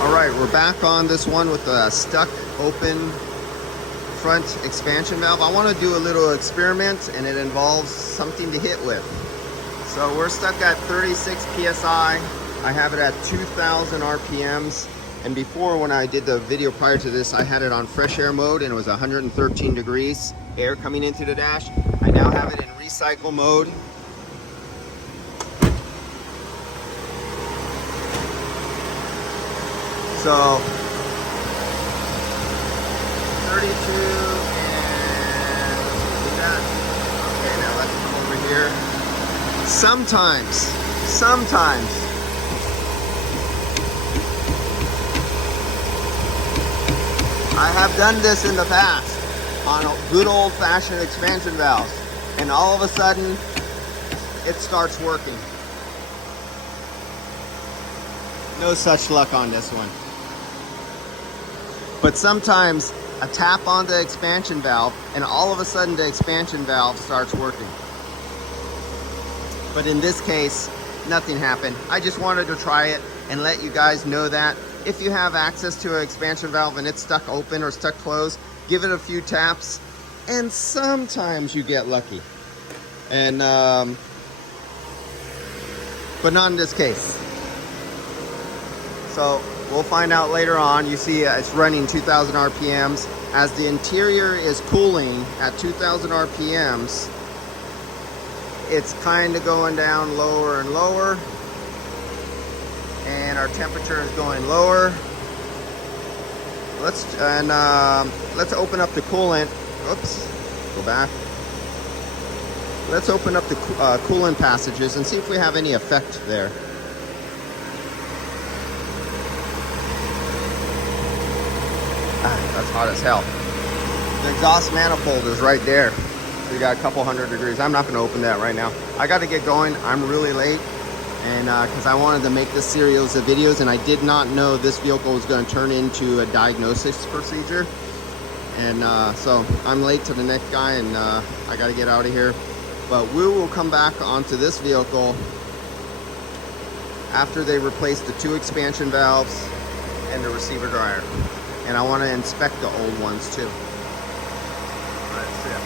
All right, we're back on this one with the stuck open front expansion valve. I want to do a little experiment, and it involves something to hit with. So we're stuck at 36 psi. I have it at 2,000 RPMs. And before, when I did the video prior to this, I had it on fresh air mode and it was 113 degrees air coming into the dash. I now have it in recycle mode. So 32 and do that. Okay, now let's come over here. Sometimes I have done this in the past on good old-fashioned expansion valves, and all of a sudden it starts working. No such luck on this one. But sometimes a tap on the expansion valve and all of a sudden the expansion valve starts working. But in this case, nothing happened. I just wanted to try it and let you guys know that if you have access to an expansion valve and it's stuck open or stuck closed, give it a few taps and sometimes you get lucky. And but not in this case. So we'll find out later on. You see it's running 2,000 RPMs. As the interior is cooling at 2,000 RPMs, it's kind of going down lower and lower. And our temperature is going lower. Let's open up the coolant. Oops, go back. Let's open up the coolant passages and see if we have any effect there. That's hot as hell. The exhaust manifold is right there. So you got a couple hundred degrees. I'm not going to open that right now. I got to get going. I'm really late, and because I wanted to make this series of videos, and I did not know this vehicle was going to turn into a diagnosis procedure. And so I'm late to the next guy, and I got to get out of here. But we will come back onto this vehicle after they replace the 2 expansion valves and the receiver dryer. And I want to inspect the old ones too. That's it.